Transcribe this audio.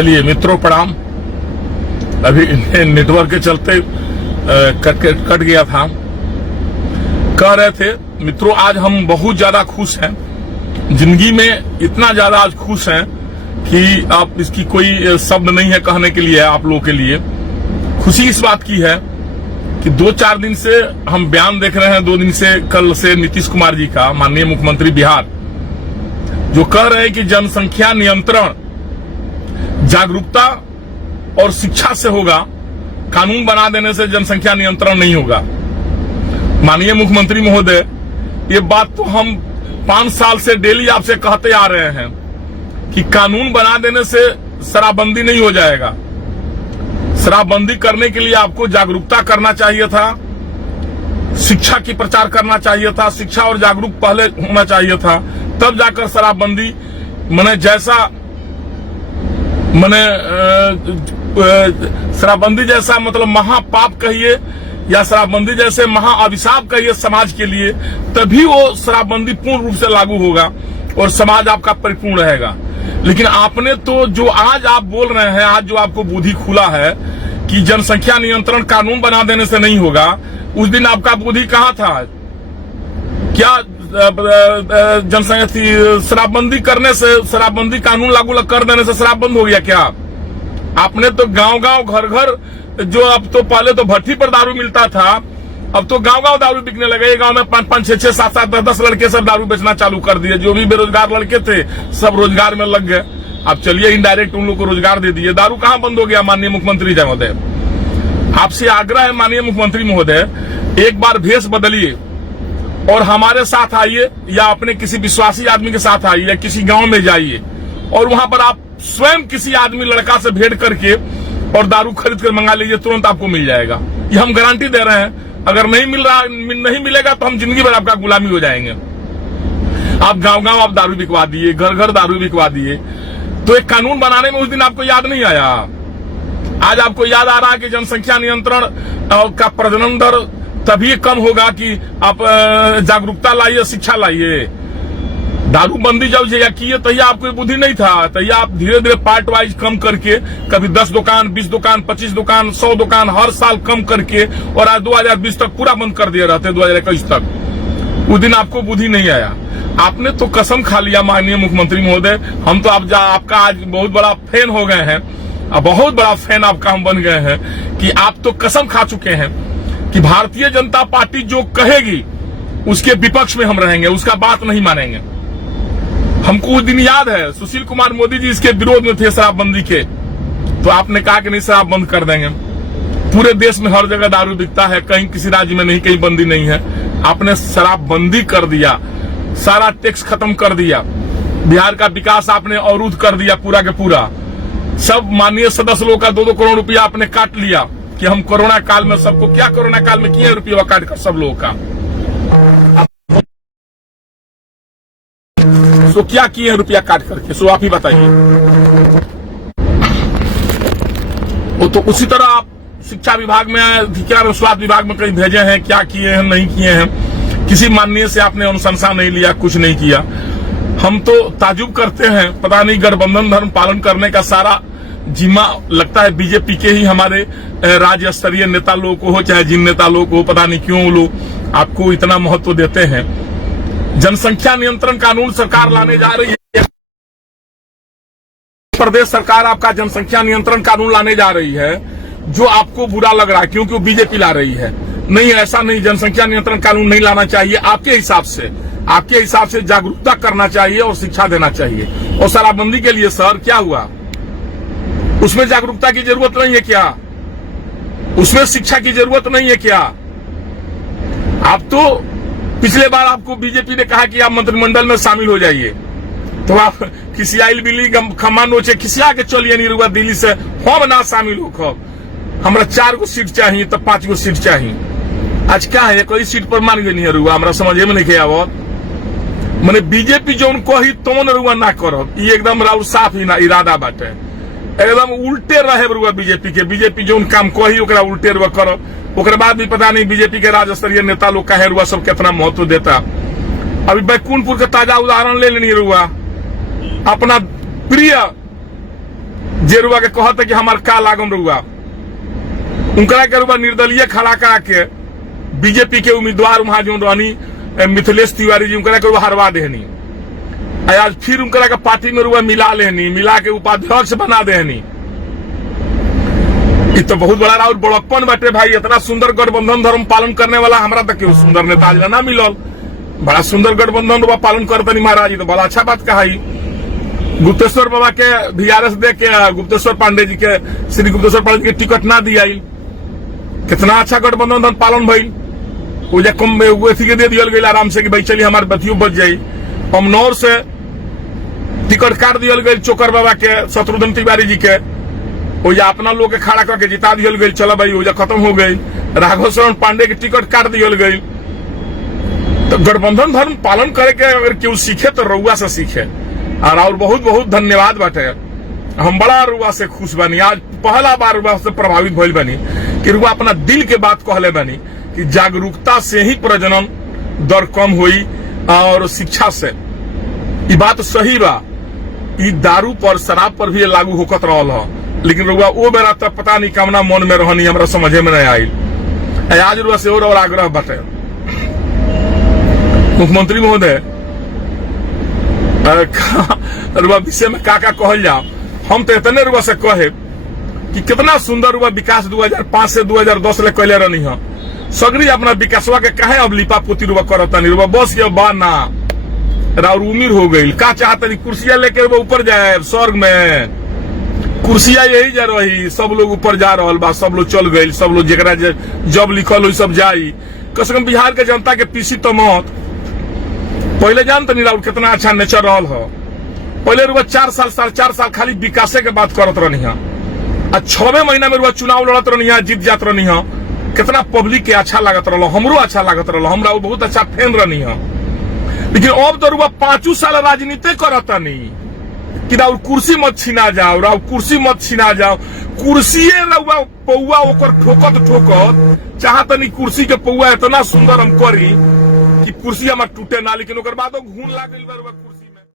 चलिए मित्रों प्रणाम। अभी नेटवर्क के चलते कट गया था। कह रहे थे मित्रों, आज हम बहुत ज्यादा खुश हैं, जिंदगी में इतना ज्यादा आज खुश हैं कि आप इसकी कोई शब्द नहीं है कहने के लिए। आप लोगों के लिए खुशी इस बात की है कि 2-4 दिन से हम बयान देख रहे हैं, 2 दिन से कल से नीतीश कुमार जी का, माननीय मुख्यमंत्री बिहार, जो कह रहे हैं कि जनसंख्या नियंत्रण जागरूकता और शिक्षा से होगा, कानून बना देने से जनसंख्या नियंत्रण नहीं होगा। माननीय मुख्यमंत्री महोदय, ये बात तो हम 5 साल से डेली आपसे कहते आ रहे हैं कि कानून बना देने से शराबबंदी नहीं हो जाएगा। शराबबंदी करने के लिए आपको जागरूकता करना चाहिए था, शिक्षा की प्रचार करना चाहिए था, शिक्षा और जागरूक पहले होना चाहिए था, तब जाकर शराबबंदी शराबबंदी जैसा मतलब महापाप कहिए या शराबबंदी जैसे महाअभिशाप कहिए समाज के लिए, तभी वो शराबबंदी पूर्ण रूप से लागू होगा और समाज आपका परिपूर्ण रहेगा। लेकिन आपने तो जो आज आप बोल रहे हैं, आज जो आपको बुद्धि खुला है कि जनसंख्या नियंत्रण कानून बना देने से नहीं होगा, उस दिन आपका बुद्धि कहाँ था? क्या जनसंख्या शराबबंदी करने से, शराबबंदी कानून लागू कर देने से शराब बंद हो गया क्या? आपने तो गांव-गांव घर-घर, जो अब तो पहले तो भट्टी पर दारू मिलता था, अब तो गांव-गांव दारू बिकने लगे। गांव में 5-5, 6-6, 7-7, 10-10 लड़के सब दारू बेचना चालू कर दिए। जो भी बेरोजगार लड़के थे सब रोजगार में लग गए। अब चलिए इनडायरेक्ट उन लोग को रोजगार दे दिए। दारू कहां बंद हो गया? माननीय मुख्यमंत्री महोदय, आपसे आग्रह है माननीय मुख्यमंत्री महोदय, एक बार भेष बदलिए और हमारे साथ आइए या अपने किसी विश्वासी आदमी के साथ आइए या किसी गांव में जाइए और वहां पर आप स्वयं किसी आदमी लड़का से भेंट करके और दारू खरीद कर मंगा लीजिए, तुरंत आपको मिल जाएगा। ये हम गारंटी दे रहे हैं। अगर नहीं मिलेगा तो हम जिंदगी भर आपका गुलामी हो जाएंगे। आप गांव-गांव आप दारू बिकवा दिए, घर-घर दारू बिकवा दिए, तो एक कानून बनाने में उस दिन आपको याद नहीं आया। आज आपको याद आ रहा है कि जनसंख्या नियंत्रण का प्रजनन दर तभी कम होगा कि आप जागरूकता लाइए, शिक्षा लाइए। दारूबंदी जब किए तैया आपको बुद्धि नहीं था, तैया आप धीरे धीरे पार्ट वाइज कम करके, कभी 10 दुकान, 20 दुकान, 25 दुकान, 100 दुकान हर साल कम करके, और आज 2020 तक पूरा बंद कर दिए रहते, 2021 तक। उस दिन आपको बुद्धि नहीं आया। आपने तो कसम खा लिया माननीय मुख्यमंत्री महोदय। हम तो आपका आज बहुत बड़ा फैन हो गए हैं, बहुत बड़ा फैन आपका हम बन गए हैं कि आप तो कसम खा चुके हैं कि भारतीय जनता पार्टी जो कहेगी उसके विपक्ष में हम रहेंगे, उसका बात नहीं मानेंगे। हमको उस दिन याद है, सुशील कुमार मोदी जी इसके विरोध में थे शराबबंदी के, तो आपने कहा कि नहीं शराब बंद कर देंगे। पूरे देश में हर जगह दारू बिकता है, कहीं किसी राज्य में नहीं, कहीं बंदी नहीं है। आपने शराबबंदी कर दिया, सारा टैक्स खत्म कर दिया, बिहार का विकास आपने अवरुद्ध कर दिया पूरा के पूरा। सब माननीय सदस्य लोगों का 2-2 करोड़ रुपया आपने काट लिया कि हम कोरोना काल में सबको, क्या कोरोना काल में किए रुपया काट कर सब लोगों का, सो क्या किए रुपया काट करके, सो आप ही बताइए। वो तो उसी तरह आप शिक्षा विभाग में, क्या स्वास्थ्य विभाग में कहीं भेजे हैं, क्या किए हैं नहीं किए हैं, किसी माननीय से आपने अनुशंसा नहीं लिया, कुछ नहीं किया। हम तो ताजुब करते हैं, पता नहीं गठबंधन धर्म पालन करने का सारा जिम्मा लगता है बीजेपी के ही, हमारे राज्य स्तरीय नेता लोगों को हो चाहे जिन नेता लोगों को, पता नहीं क्यों लोग आपको इतना महत्व देते हैं। जनसंख्या नियंत्रण कानून सरकार लाने जा रही है, प्रदेश सरकार आपका जनसंख्या नियंत्रण कानून लाने जा रही है, जो आपको बुरा लग रहा है क्योंकि वो बीजेपी ला रही है। नहीं, ऐसा नहीं, जनसंख्या नियंत्रण कानून नहीं लाना चाहिए। आपके हिसाब से जागरूकता करना चाहिए और शिक्षा देना चाहिए। और शराबबंदी के लिए सर क्या हुआ? उसमें जागरूकता की जरूरत नहीं है क्या? उसमें शिक्षा की जरूरत नहीं है क्या? आप तो पिछले बार आपको बीजेपी ने कहा कि आप मंत्रिमंडल में शामिल हो जाइए, तो आप किसी आइल बिल्ली खम्मा नोचे किसी आके चलिए नहीं रुआ दिल्ली से, हम ना शामिल हो खब हमरा 4 गो सीट चाहिए तो 5 गो सीट चाहिए। आज क्या है, कोई सीट पर मान गए नहीं रुआ, हमरा समझ में नहीं आवत। मैंने बीजेपी जो उनको ही तो रुआ ना करो, ये एकदम राउर साफ ही ना इरादा बाटे, एकदम उल्टे रहे रुआ बीजेपी के। बीजेपी जो काम कही ओकरा उल्टे रुआ करो। ओकरे बाद भी पता नहीं बीजेपी के राज्य स्तरीय नेता लोग कहे रुआ सब कितना महत्व देता। अभी बैकुंठपुर का ताजा उदाहरण ले लेनी रुआ, अपना प्रिय जे रुआ के कहते कि हमार का लागम रुआ, उनकरा के रुआ निर्दलीय खड़ा करा के बीजेपी के उम्मीदवार वहां जो रहनी मिथिलेश तिवारी जी, उनकरा के रुआ हरवा देहनी। आज फिर उनकरा के पार्टी में रुआ मिला लेनी, मिला के उपाध्यक्ष बना देहनी। ये तो बहुत बड़ा और बड़प्पन बाटे भाई। इतना सुंदर गठबंधन धर्म पालन करने वाला हमरा तक क्यों सुंदर नेता ना मिलल। बड़ा सुंदर गठबंधन रुआ पालन करतनी महाराज, तो बड़ा अच्छा बात कहा। गुप्तेश्वर बाबा के VRS दे के गुप्तेश्वर पांडे जी के, श्री गुप्तेश्वर पांडे जी के टिकट ना दिया, कितना अच्छा गठबंधन धर्म पालन भइल। कम अथी के दे दियल गई आराम से कि भाई चलिए हमारे बतियों बच जाये। अमनौर से टिकट काट दियल गई चोकर बाबा के, शत्रुघ्न तिवारी जी के, ओजा अपना लोग के खड़ा करके जिता दियल गई। चलो भाई ओजा खत्म हो गई। राघव शरण पांडे के टिकट काट दियल गई। तो गठबंधन धर्म पालन करे के अगर क्यों सीखे तो रउआ से सीखे। और बहुत बहुत धन्यवाद बाटे। हम बड़ा रुआ से खुश बनी। आज पहला बार रुआ से प्रभावित भइल बनी कि रुआ अपना दिल के बात कहले बनी कि जागरूकता से ही प्रजनन दर कम हुई और शिक्षा से। ये बात सही बा। ये दारू पर शराब पर भी लागू होकत रहल है, लेकिन रुआ वो बेरा तब पता नहीं कामना मन में रहनी, हमरा समझे में नहीं आई। आज रुआ से और आग्रह बाटे। मुख्यमंत्री महोदय रुआ विषय में का कहल जाओ। हम तो इतने रुआ से कहे कि कितना सुंदर रुआ विकास 2005 से 2010 ले कैले रहनी है। सगरी अपना विकासवा के कहे अब लिपा पोती रुआ करता नहीं। रुआ बस ये बा ना राउर उम्र हो गई। का चाहते कुर्सियां लेके रुआ ऊपर जाए स्वर्ग में। कुर्सियां यही जा रही, सब लोग ऊपर जा रहा बा, सब लोग चल गई, सब लोग जरा जब लिखल हो सब जाई। कम से कम बिहार के जनता के पीसी तो मत। पहले जानते नहीं राउर कितना अच्छा नेचर रहल हो। पहले रुआ 4 साल 4.5 साल खाली विकासे के बात करत रहनी है। 6वें महीना में रुआ चुनाव लड़त रहनी है, जीत जात रहनी है। कितना पब्लिक के अच्छा लागत रहा, हमरो अच्छा लागत रहा, हमरा बहुत अच्छा फैन रहनी है। लेकिन अब तो रुआ 5 साल राजनीति करता नहीं कि राउर कुर्सी मत छीना जाओ, राउर कुर्सी मत छीना जाओ। कुर्सी रुआ पौआ ओकर ठोकत चाहत नहीं। कुर्सी के पौआ इतना सुंदर हम करी कि कुर्सी हमार टूटे ना, लेकिन ओकर बाद घून लाग गइल बा।